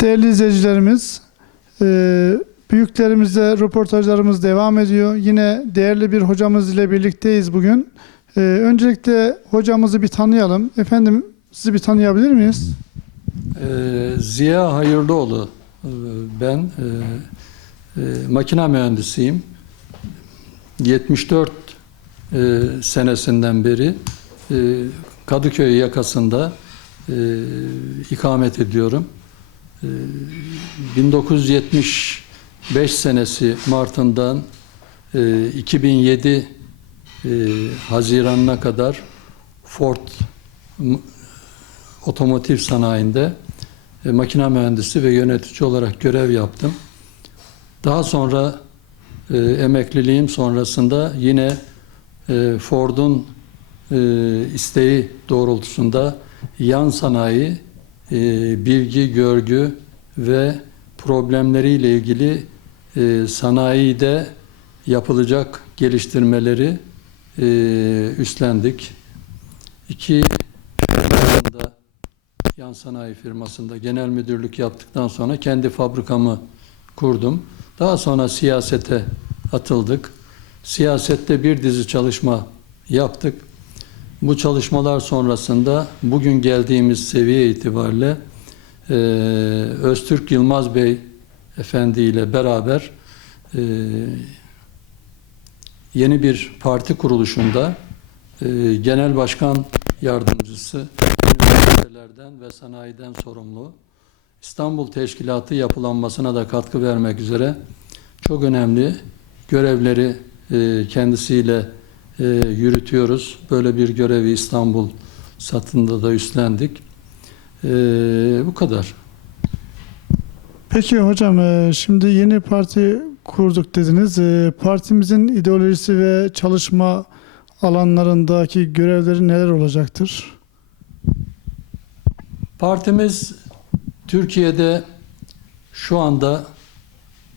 Değerli izleyicilerimiz, e, büyüklerimizle röportajlarımız devam ediyor. Yine değerli bir hocamız ile birlikteyiz bugün. E, Öncelikle hocamızı bir tanıyalım. Efendim sizi bir tanıyabilir miyiz? Ee, Ziya Hayırlıoğlu ben e, makine mühendisiyim. 74 e, senesinden beri e, Kadıköy yakasında e, ikamet ediyorum. E, 1975 senesi Mart'ından e, 2007 e, Haziran'ına kadar Ford otomotiv sanayinde e, makine mühendisi ve yönetici olarak görev yaptım. Daha sonra e, emekliliğim sonrasında yine e, Ford'un e, isteği doğrultusunda yan sanayi, e, bilgi, görgü ve problemleriyle ilgili e, sanayide yapılacak geliştirmeleri e, üstlendik. İki yılında yan sanayi firmasında genel müdürlük yaptıktan sonra kendi fabrikamı kurdum. Daha sonra siyasete atıldık. Siyasette bir dizi çalışma yaptık. Bu çalışmalar sonrasında bugün geldiğimiz seviye itibariyle eee Öztürk Yılmaz Bey Efendi ile beraber eee, yeni bir parti kuruluşunda eee, genel başkan yardımcısı üniversitelerden ve sanayiden sorumlu İstanbul Teşkilatı yapılanmasına da katkı vermek üzere çok önemli görevleri e, kendisiyle e, yürütüyoruz. Böyle bir görevi İstanbul satında da üstlendik. E, bu kadar. Peki hocam e, şimdi yeni parti kurduk dediniz. E, Partimizin ideolojisi ve çalışma alanlarındaki görevleri neler olacaktır? Partimiz Türkiye'de şu anda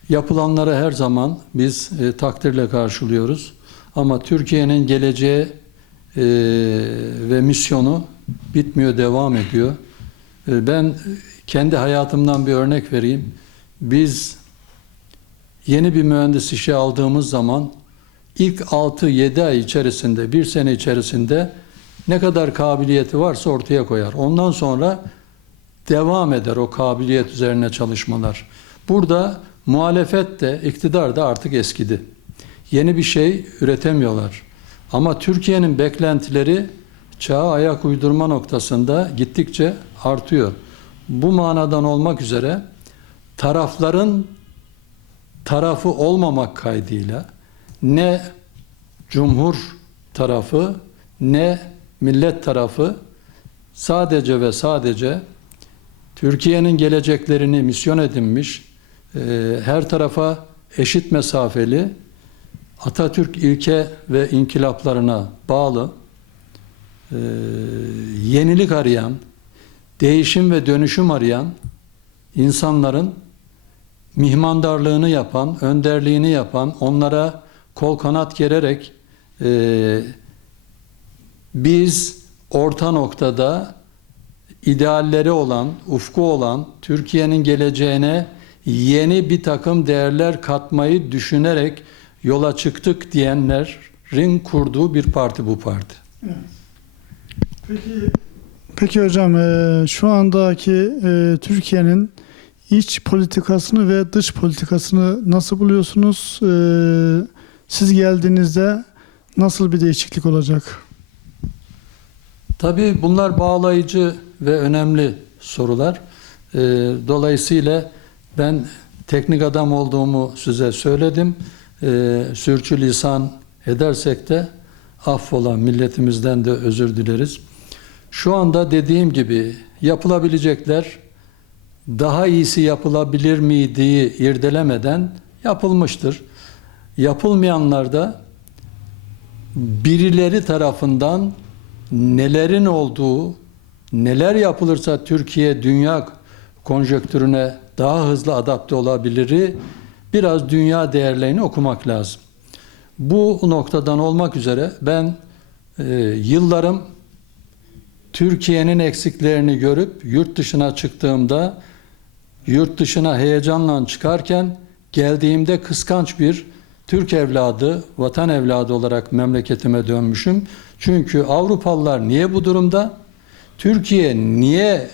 yapılanları her zaman biz e, takdirle karşılıyoruz. Ama Türkiye'nin geleceği e, ve misyonu bitmiyor, devam ediyor. E, ben kendi hayatımdan bir örnek vereyim. Biz yeni bir mühendis işe aldığımız zaman ilk 6-7 ay içerisinde, bir sene içerisinde ne kadar kabiliyeti varsa ortaya koyar. Ondan sonra devam eder o kabiliyet üzerine çalışmalar. Burada muhalefet de iktidar da artık eskidi. Yeni bir şey üretemiyorlar. Ama Türkiye'nin beklentileri çağa ayak uydurma noktasında gittikçe artıyor. Bu manadan olmak üzere tarafların tarafı olmamak kaydıyla ne cumhur tarafı ne millet tarafı sadece ve sadece Türkiye'nin geleceklerini misyon edinmiş, e, her tarafa eşit mesafeli, Atatürk ilke ve inkılaplarına bağlı, e, yenilik arayan, değişim ve dönüşüm arayan insanların mihmandarlığını yapan, önderliğini yapan, onlara kol kanat gererek e, biz orta noktada idealleri olan, ufku olan, Türkiye'nin geleceğine yeni bir takım değerler katmayı düşünerek yola çıktık diyenlerin kurduğu bir parti bu parti. Peki Peki hocam e, şu andaki e, Türkiye'nin iç politikasını ve dış politikasını nasıl buluyorsunuz? E, siz geldiğinizde nasıl bir değişiklik olacak? Tabii bunlar bağlayıcı ve önemli sorular. Dolayısıyla ben teknik adam olduğumu size söyledim. Ee, sürçülisan edersek de affola milletimizden de özür dileriz. Şu anda dediğim gibi yapılabilecekler daha iyisi yapılabilir miydi irdelemeden yapılmıştır. Yapılmayanlar da birileri tarafından nelerin olduğu, neler yapılırsa Türkiye dünya konjöktürüne daha hızlı adapte olabiliri biraz dünya değerlerini okumak lazım. Bu noktadan olmak üzere ben e, yıllarım Türkiye'nin eksiklerini görüp yurt dışına çıktığımda yurt dışına heyecanla çıkarken geldiğimde kıskanç bir Türk evladı, vatan evladı olarak memleketime dönmüşüm. Çünkü Avrupalılar niye bu durumda? Türkiye niye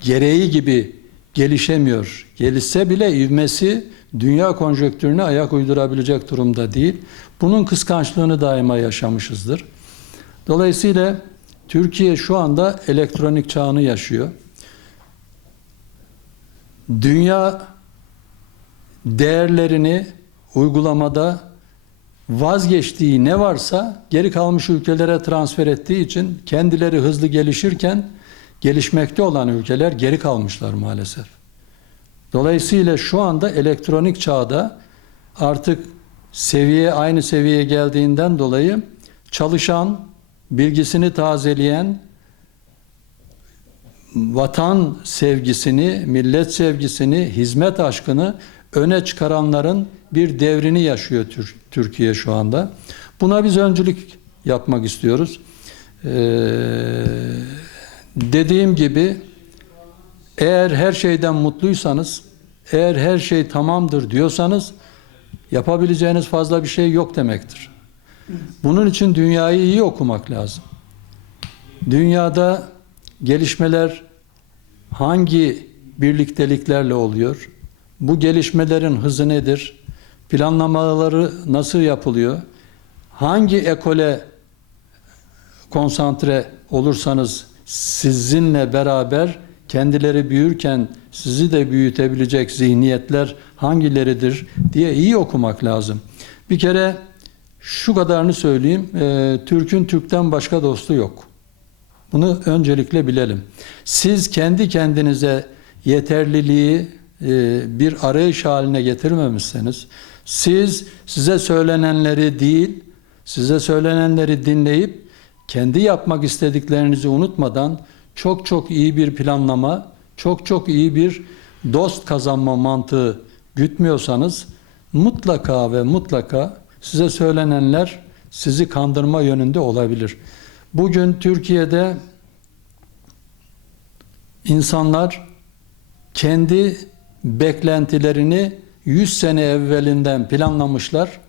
gereği gibi gelişemiyor? Gelişse bile ivmesi dünya konjonktürüne ayak uydurabilecek durumda değil. Bunun kıskançlığını daima yaşamışızdır. Dolayısıyla Türkiye şu anda elektronik çağını yaşıyor. Dünya değerlerini uygulamada vazgeçtiği ne varsa geri kalmış ülkelere transfer ettiği için kendileri hızlı gelişirken gelişmekte olan ülkeler geri kalmışlar maalesef. Dolayısıyla şu anda elektronik çağda artık seviye aynı seviyeye geldiğinden dolayı çalışan, bilgisini tazeleyen, vatan sevgisini, millet sevgisini, hizmet aşkını öne çıkaranların bir devrini yaşıyor Tür- Türkiye şu anda. Buna biz öncülük yapmak istiyoruz. Ee, dediğim gibi eğer her şeyden mutluysanız, eğer her şey tamamdır diyorsanız yapabileceğiniz fazla bir şey yok demektir. Bunun için dünyayı iyi okumak lazım. Dünyada gelişmeler hangi birlikteliklerle oluyor? Bu gelişmelerin hızı nedir? Planlamaları nasıl yapılıyor? Hangi ekole konsantre olursanız sizinle beraber kendileri büyürken sizi de büyütebilecek zihniyetler hangileridir diye iyi okumak lazım. Bir kere şu kadarını söyleyeyim. e, Türk'ün Türk'ten başka dostu yok. Bunu öncelikle bilelim. Siz kendi kendinize yeterliliği e, bir arayış haline getirmemişseniz, siz size söylenenleri değil, size söylenenleri dinleyip kendi yapmak istediklerinizi unutmadan çok çok iyi bir planlama, çok çok iyi bir dost kazanma mantığı gütmüyorsanız mutlaka ve mutlaka size söylenenler sizi kandırma yönünde olabilir. Bugün Türkiye'de insanlar kendi beklentilerini 100 sene evvelinden planlamışlar.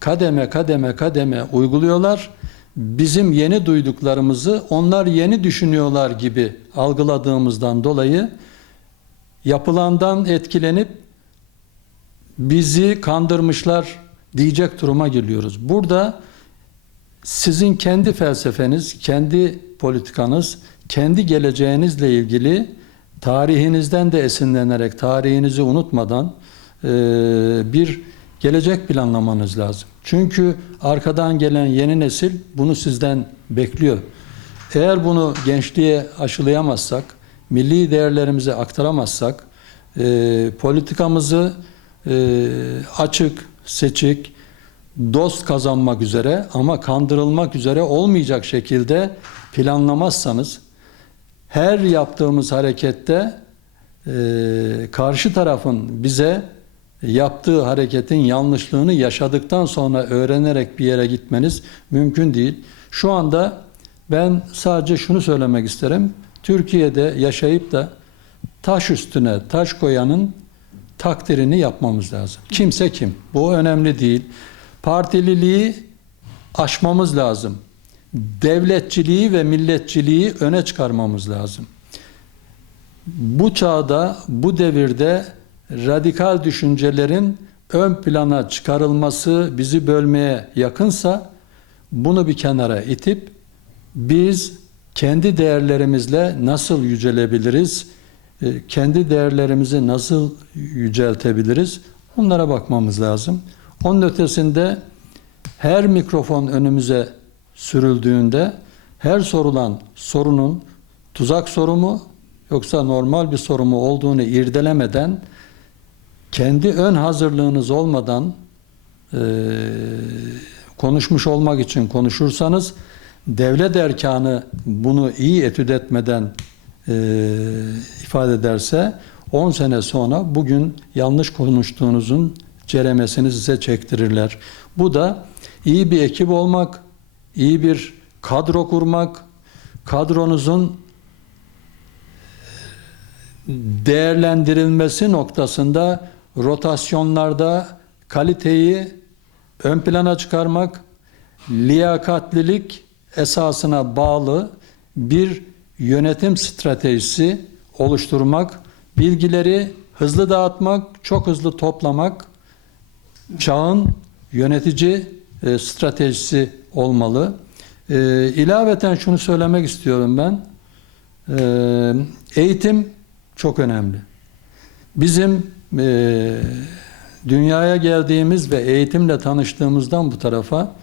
Kademe kademe kademe uyguluyorlar. Bizim yeni duyduklarımızı onlar yeni düşünüyorlar gibi algıladığımızdan dolayı yapılandan etkilenip bizi kandırmışlar diyecek duruma geliyoruz. Burada sizin kendi felsefeniz, kendi politikanız, kendi geleceğinizle ilgili tarihinizden de esinlenerek, tarihinizi unutmadan bir gelecek planlamanız lazım. Çünkü arkadan gelen yeni nesil bunu sizden bekliyor. Eğer bunu gençliğe aşılayamazsak, milli değerlerimize aktaramazsak, e, politikamızı e, açık, seçik, dost kazanmak üzere ama kandırılmak üzere olmayacak şekilde planlamazsanız her yaptığımız harekette e, karşı tarafın bize yaptığı hareketin yanlışlığını yaşadıktan sonra öğrenerek bir yere gitmeniz mümkün değil. Şu anda ben sadece şunu söylemek isterim. Türkiye'de yaşayıp da taş üstüne taş koyanın takdirini yapmamız lazım. Kimse kim? Bu önemli değil. Partililiği aşmamız lazım. Devletçiliği ve milletçiliği öne çıkarmamız lazım. Bu çağda, bu devirde radikal düşüncelerin ön plana çıkarılması bizi bölmeye yakınsa bunu bir kenara itip biz kendi değerlerimizle nasıl yücelebiliriz? e, Kendi değerlerimizi nasıl yüceltebiliriz? Onlara bakmamız lazım. Onun ötesinde her mikrofon önümüze sürüldüğünde her sorulan sorunun tuzak soru mu yoksa normal bir soru mu olduğunu irdelemeden kendi ön hazırlığınız olmadan e, konuşmuş olmak için konuşursanız devlet erkanı bunu iyi etüt etmeden e, ifade ederse 10 sene sonra bugün yanlış konuştuğunuzun ceremesini size çektirirler. Bu da iyi bir ekip olmak, iyi bir kadro kurmak, kadronuzun değerlendirilmesi noktasında rotasyonlarda kaliteyi ön plana çıkarmak, liyakatlilik esasına bağlı bir yönetim stratejisi oluşturmak, bilgileri hızlı dağıtmak, çok hızlı toplamak çağın yönetici e, stratejisi olmalı. E, ilaveten şunu söylemek istiyorum ben. E, eğitim çok önemli. Bizim e, dünyaya geldiğimiz ve eğitimle tanıştığımızdan bu tarafa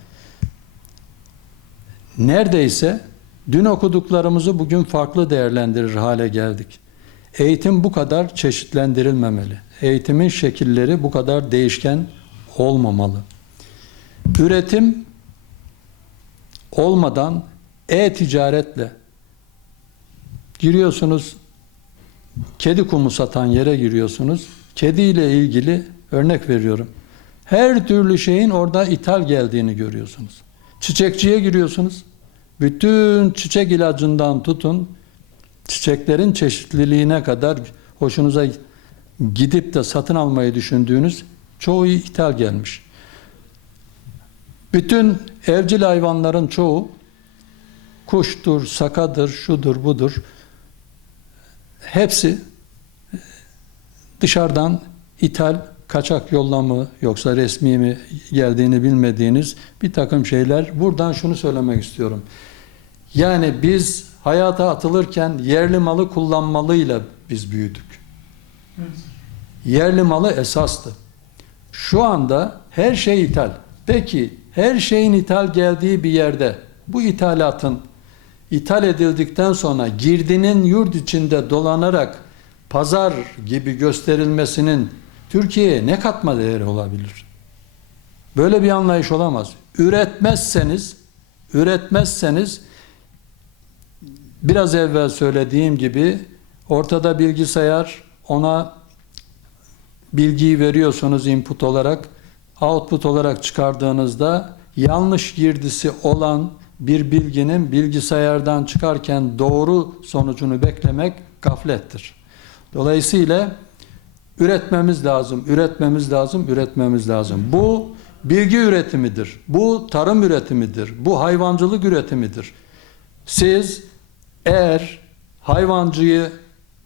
neredeyse dün okuduklarımızı bugün farklı değerlendirir hale geldik. Eğitim bu kadar çeşitlendirilmemeli. Eğitimin şekilleri bu kadar değişken olmamalı. Üretim olmadan e-ticaretle giriyorsunuz kedi kumu satan yere giriyorsunuz. Kedi ile ilgili örnek veriyorum. Her türlü şeyin orada ithal geldiğini görüyorsunuz. Çiçekçiye giriyorsunuz. Bütün çiçek ilacından tutun çiçeklerin çeşitliliğine kadar hoşunuza gidip de satın almayı düşündüğünüz çoğu ithal gelmiş. Bütün evcil hayvanların çoğu kuştur, sakadır, şudur, budur. Hepsi dışarıdan ithal, kaçak yolla mı yoksa resmi mi geldiğini bilmediğiniz bir takım şeyler. Buradan şunu söylemek istiyorum. Yani biz hayata atılırken yerli malı kullanmalıyla biz büyüdük. Yerli malı esastı. Şu anda her şey ithal. Peki her şeyin ithal geldiği bir yerde bu ithalatın ithal edildikten sonra girdinin yurt içinde dolanarak pazar gibi gösterilmesinin Türkiye'ye ne katma değeri olabilir? Böyle bir anlayış olamaz. Üretmezseniz, üretmezseniz biraz evvel söylediğim gibi ortada bilgisayar ona bilgiyi veriyorsunuz input olarak output olarak çıkardığınızda yanlış girdisi olan bir bilginin bilgisayardan çıkarken doğru sonucunu beklemek gaflettir. Dolayısıyla üretmemiz lazım, üretmemiz lazım, üretmemiz lazım. Bu bilgi üretimidir. Bu tarım üretimidir. Bu hayvancılık üretimidir. Siz eğer hayvancıyı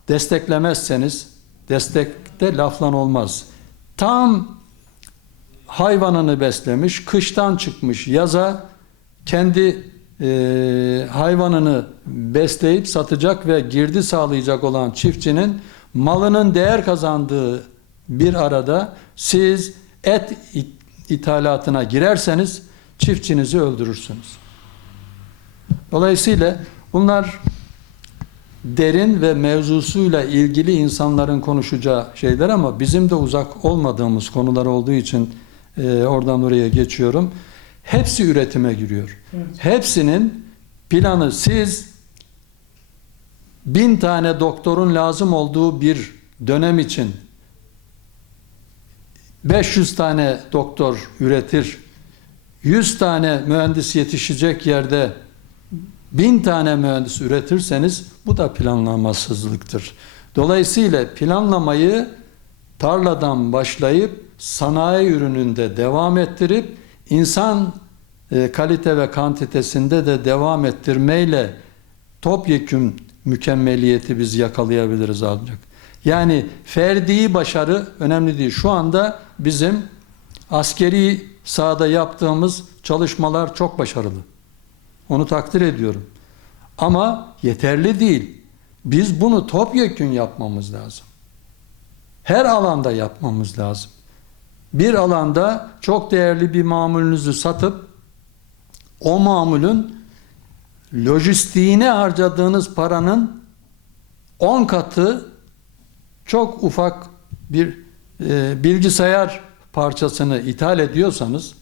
desteklemezseniz destekte laflan olmaz. Tam hayvanını beslemiş, kıştan çıkmış yaza kendi e, hayvanını besleyip satacak ve girdi sağlayacak olan çiftçinin malının değer kazandığı bir arada siz et ithalatına girerseniz çiftçinizi öldürürsünüz. Dolayısıyla bunlar derin ve mevzusuyla ilgili insanların konuşacağı şeyler ama bizim de uzak olmadığımız konular olduğu için e, oradan oraya geçiyorum. Hepsi üretime giriyor. Evet. Hepsinin planı siz bin tane doktorun lazım olduğu bir dönem için 500 tane doktor üretir, 100 tane mühendis yetişecek yerde bin tane mühendis üretirseniz bu da planlamasızlıktır. Dolayısıyla planlamayı tarladan başlayıp sanayi ürününde devam ettirip insan e, kalite ve kantitesinde de devam ettirmeyle topyekün mükemmeliyeti biz yakalayabiliriz ancak. Yani ferdi başarı önemli değil. Şu anda bizim askeri sahada yaptığımız çalışmalar çok başarılı. Onu takdir ediyorum. Ama yeterli değil. Biz bunu topyekün yapmamız lazım. Her alanda yapmamız lazım. Bir alanda çok değerli bir mamulünüzü satıp o mamulün lojistiğine harcadığınız paranın 10 katı çok ufak bir e, bilgisayar parçasını ithal ediyorsanız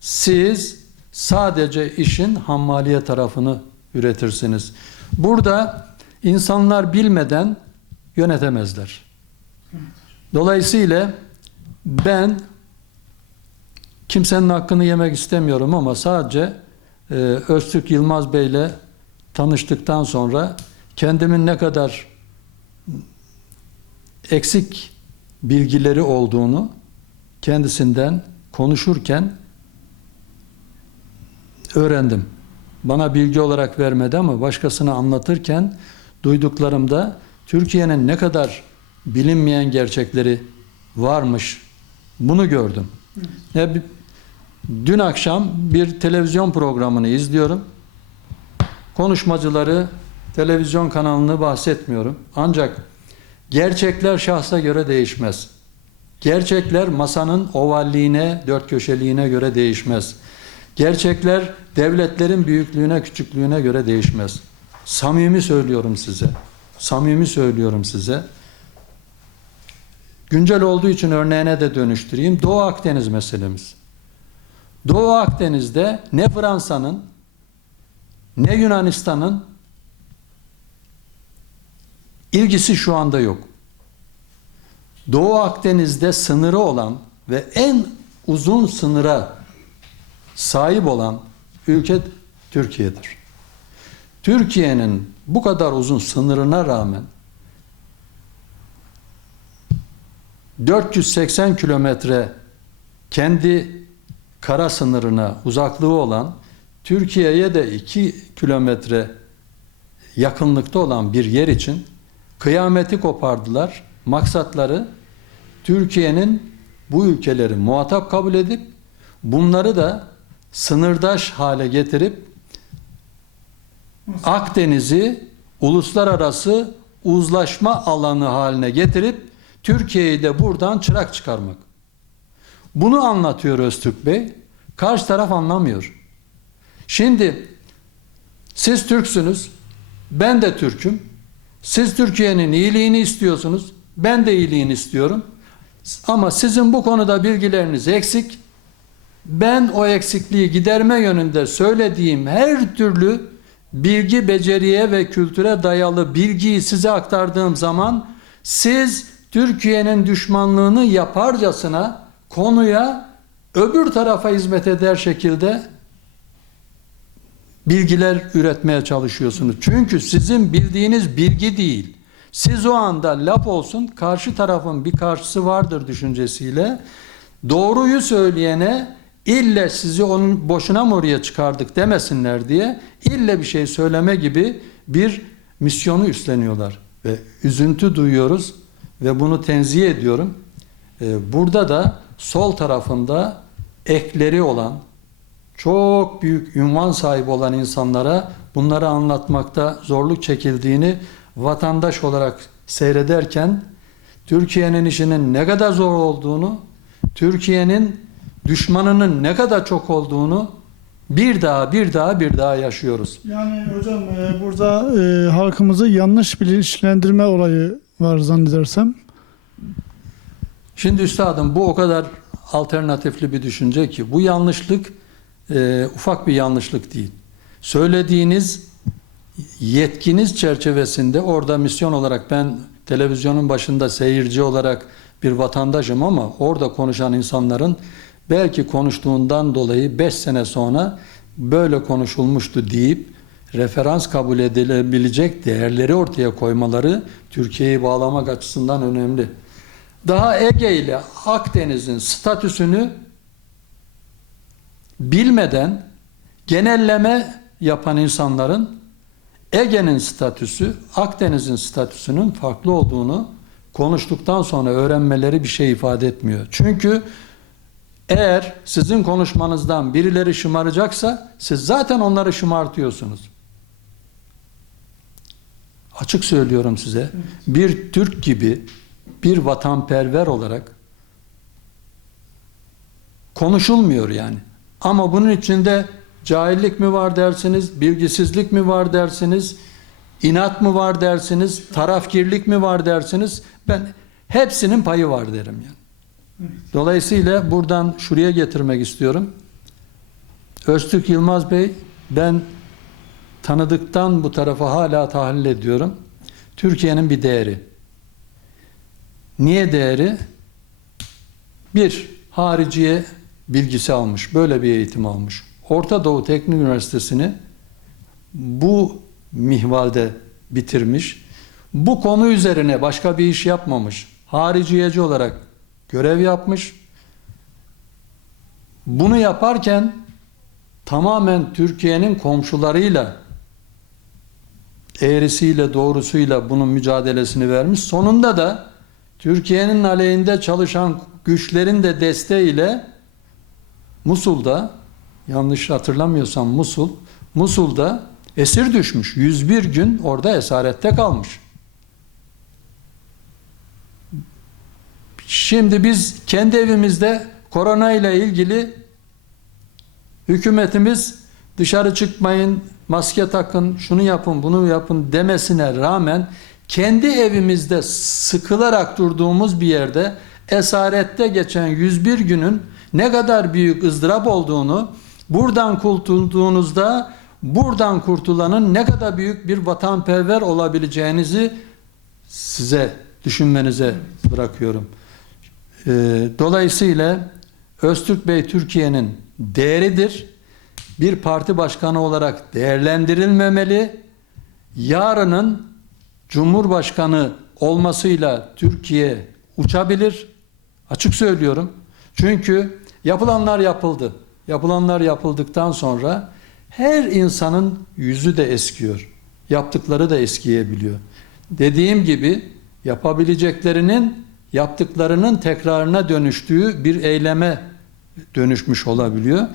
siz sadece işin hammaliye tarafını üretirsiniz. Burada insanlar bilmeden yönetemezler. Dolayısıyla ben kimsenin hakkını yemek istemiyorum ama sadece e, Öztürk Yılmaz Bey ile tanıştıktan sonra kendimin ne kadar eksik bilgileri olduğunu kendisinden konuşurken öğrendim. Bana bilgi olarak vermedi ama başkasına anlatırken duyduklarımda Türkiye'nin ne kadar bilinmeyen gerçekleri varmış bunu gördüm. Ya bir- dün akşam bir televizyon programını izliyorum. Konuşmacıları televizyon kanalını bahsetmiyorum. Ancak gerçekler şahsa göre değişmez. Gerçekler masanın ovalliğine, dört köşeliğine göre değişmez. Gerçekler devletlerin büyüklüğüne, küçüklüğüne göre değişmez. Samimi söylüyorum size. Samimi söylüyorum size. Güncel olduğu için örneğine de dönüştüreyim. Doğu Akdeniz meselemiz. Doğu Akdeniz'de ne Fransa'nın ne Yunanistan'ın ilgisi şu anda yok. Doğu Akdeniz'de sınırı olan ve en uzun sınıra sahip olan ülke Türkiye'dir. Türkiye'nin bu kadar uzun sınırına rağmen 480 kilometre kendi kara sınırına uzaklığı olan Türkiye'ye de 2 kilometre yakınlıkta olan bir yer için kıyameti kopardılar. Maksatları Türkiye'nin bu ülkeleri muhatap kabul edip bunları da sınırdaş hale getirip Akdeniz'i uluslararası uzlaşma alanı haline getirip Türkiye'yi de buradan çırak çıkarmak. Bunu anlatıyor Öztürk Bey. Karşı taraf anlamıyor. Şimdi siz Türksünüz, ben de Türk'üm. Siz Türkiye'nin iyiliğini istiyorsunuz, ben de iyiliğini istiyorum. Ama sizin bu konuda bilgileriniz eksik. Ben o eksikliği giderme yönünde söylediğim her türlü bilgi, beceriye ve kültüre dayalı bilgiyi size aktardığım zaman siz Türkiye'nin düşmanlığını yaparcasına konuya öbür tarafa hizmet eder şekilde bilgiler üretmeye çalışıyorsunuz. Çünkü sizin bildiğiniz bilgi değil. Siz o anda laf olsun karşı tarafın bir karşısı vardır düşüncesiyle doğruyu söyleyene ille sizi onun boşuna mı oraya çıkardık demesinler diye ille bir şey söyleme gibi bir misyonu üstleniyorlar. Ve üzüntü duyuyoruz ve bunu tenzih ediyorum. Ee, Burada da sol tarafında ekleri olan, çok büyük ünvan sahibi olan insanlara bunları anlatmakta zorluk çekildiğini vatandaş olarak seyrederken Türkiye'nin işinin ne kadar zor olduğunu, Türkiye'nin düşmanının ne kadar çok olduğunu bir daha bir daha bir daha yaşıyoruz. Yani hocam e, burada e, halkımızı yanlış bilinçlendirme olayı var zannedersem. Şimdi üstadım bu o kadar alternatifli bir düşünce ki bu yanlışlık e, ufak bir yanlışlık değil. Söylediğiniz yetkiniz çerçevesinde orada misyon olarak ben televizyonun başında seyirci olarak bir vatandaşım ama orada konuşan insanların belki konuştuğundan dolayı 5 sene sonra böyle konuşulmuştu deyip referans kabul edilebilecek değerleri ortaya koymaları Türkiye'yi bağlamak açısından önemli. Daha Ege ile Akdeniz'in statüsünü bilmeden genelleme yapan insanların Ege'nin statüsü, Akdeniz'in statüsünün farklı olduğunu konuştuktan sonra öğrenmeleri bir şey ifade etmiyor. Çünkü eğer sizin konuşmanızdan birileri şımaracaksa siz zaten onları şımartıyorsunuz. Açık söylüyorum size. Bir Türk gibi bir vatanperver olarak konuşulmuyor yani. Ama bunun içinde cahillik mi var dersiniz, bilgisizlik mi var dersiniz, inat mı var dersiniz, tarafgirlik mi var dersiniz. Ben hepsinin payı var derim yani. Dolayısıyla buradan şuraya getirmek istiyorum. Öztürk Yılmaz Bey ben tanıdıktan bu tarafa hala tahlil ediyorum. Türkiye'nin bir değeri. Niye değeri? Bir, hariciye bilgisi almış. Böyle bir eğitim almış. Orta Doğu Teknik Üniversitesi'ni bu mihvalde bitirmiş. Bu konu üzerine başka bir iş yapmamış. hariciyeci olarak görev yapmış. Bunu yaparken tamamen Türkiye'nin komşularıyla eğrisiyle doğrusuyla bunun mücadelesini vermiş. Sonunda da Türkiye'nin aleyhinde çalışan güçlerin de desteğiyle Musul'da yanlış hatırlamıyorsam Musul Musul'da esir düşmüş. 101 gün orada esarette kalmış. Şimdi biz kendi evimizde korona ile ilgili hükümetimiz dışarı çıkmayın, maske takın, şunu yapın, bunu yapın demesine rağmen kendi evimizde sıkılarak durduğumuz bir yerde esarette geçen 101 günün ne kadar büyük ızdırap olduğunu, buradan kurtulduğunuzda buradan kurtulanın ne kadar büyük bir vatanperver olabileceğinizi size düşünmenize bırakıyorum. Ee, Dolayısıyla Öztürk Bey Türkiye'nin değeridir. Bir parti başkanı olarak değerlendirilmemeli. Yarının Cumhurbaşkanı olmasıyla Türkiye uçabilir. Açık söylüyorum. Çünkü yapılanlar yapıldı. Yapılanlar yapıldıktan sonra her insanın yüzü de eskiyor. Yaptıkları da eskiyebiliyor. Dediğim gibi yapabileceklerinin yaptıklarının tekrarına dönüştüğü bir eyleme dönüşmüş olabiliyor.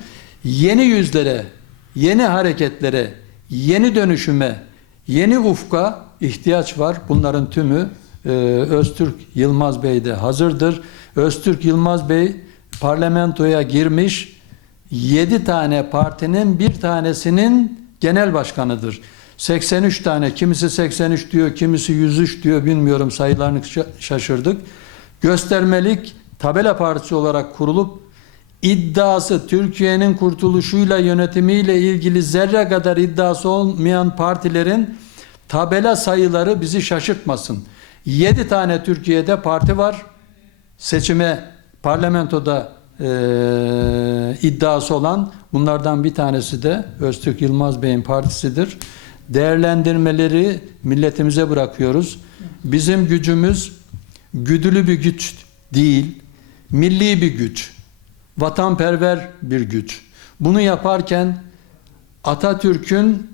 Yeni yüzlere, yeni hareketlere, yeni dönüşüme, yeni ufka ihtiyaç var. Bunların tümü e, Öztürk Yılmaz Bey'de hazırdır. Öztürk Yılmaz Bey parlamentoya girmiş 7 tane partinin bir tanesinin genel başkanıdır. 83 tane, kimisi 83 diyor, kimisi 103 diyor, bilmiyorum sayılarını şa- şaşırdık. Göstermelik tabela partisi olarak kurulup iddiası Türkiye'nin kurtuluşuyla yönetimiyle ilgili zerre kadar iddiası olmayan partilerin tabela sayıları bizi şaşırtmasın. 7 tane Türkiye'de parti var. Seçime parlamentoda eee, iddiası olan bunlardan bir tanesi de Öztürk Yılmaz Bey'in partisidir. Değerlendirmeleri milletimize bırakıyoruz. Bizim gücümüz güdülü bir güç değil, milli bir güç, vatanperver bir güç. Bunu yaparken Atatürk'ün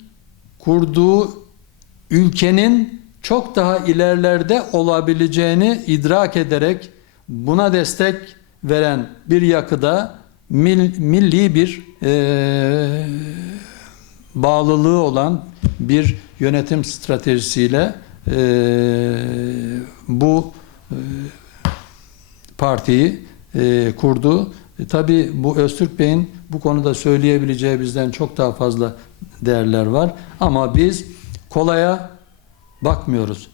kurduğu ülkenin çok daha ilerlerde olabileceğini idrak ederek buna destek veren bir yakıda mil- milli bir eee, bağlılığı olan bir yönetim stratejisiyle eee, bu eee, partiyi eee, kurdu. E, tabii bu Öztürk Bey'in bu konuda söyleyebileceği bizden çok daha fazla değerler var. Ama biz kolaya bakmıyoruz.